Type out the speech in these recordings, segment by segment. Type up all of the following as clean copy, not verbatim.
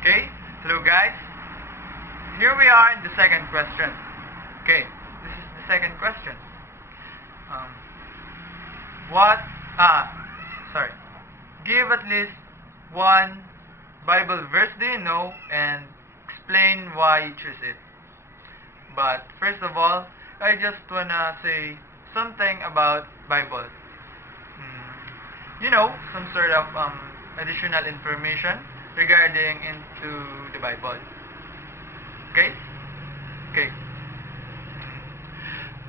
Okay, hello guys. Here we are in the second question. Okay, this is the second question. Um, what? Sorry. Give at least one Bible verse do you know and explain why you choose it. But first of all, I just wanna say something about Bible. Some sort of additional information regarding into the Bible. Okay? Okay.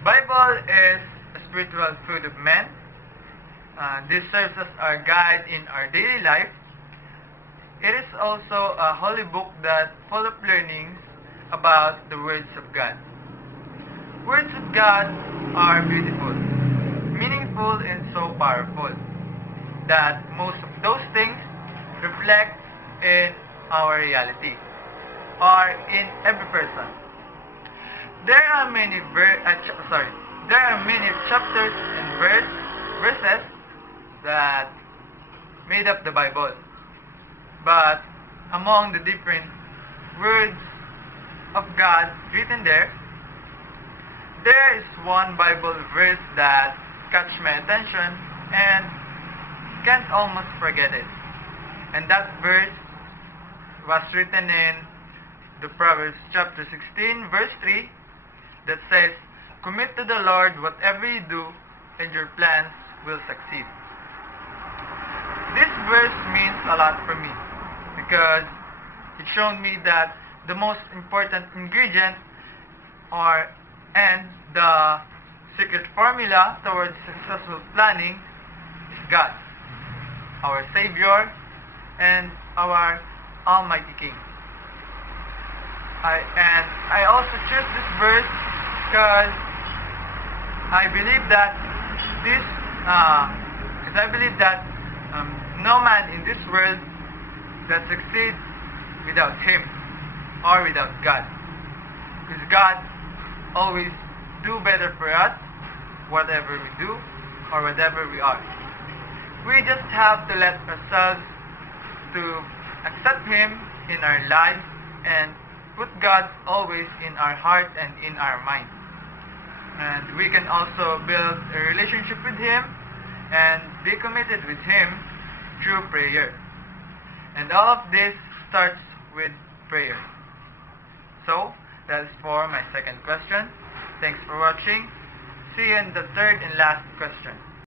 Bible is a spiritual food of men. This serves as our guide in our daily life. It is also a holy book that full of learnings about the words of God. Words of God are beautiful, meaningful, and so powerful that most of those things reflect in our reality or in every person. There are many chapters and verses that made up the Bible. But among the different words of God written there is one Bible verse that catch my attention and can't almost forget it. And that verse was written in the Proverbs chapter 16 verse 3 that says, "Commit to the Lord whatever you do and your plans will succeed." This verse means a lot for me because it showed me that the most important ingredient and the secret formula towards successful planning is God, our Savior, and our Almighty King. I also choose this verse because I believe that no man in this world that succeeds without Him or without God. Because God always do better for us, whatever we do or whatever we are. We just have to let ourselves to accept Him in our lives and put God always in our heart and in our mind. And we can also build a relationship with Him and be committed with Him through prayer. And all of this starts with prayer. So, that's for my second question. Thanks for watching. See you in the third and last question.